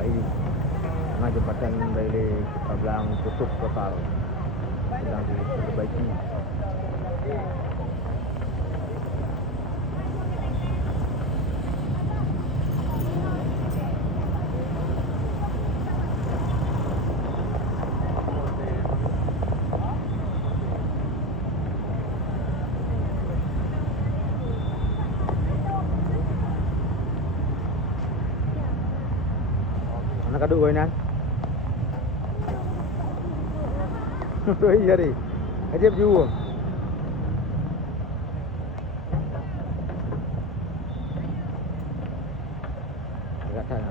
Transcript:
menjumpai jembatan dari Ketablang tutup total, sedang diperbaiki. Anak kaduk kau nan. Iya ni. Aja berjuang. Agak tak.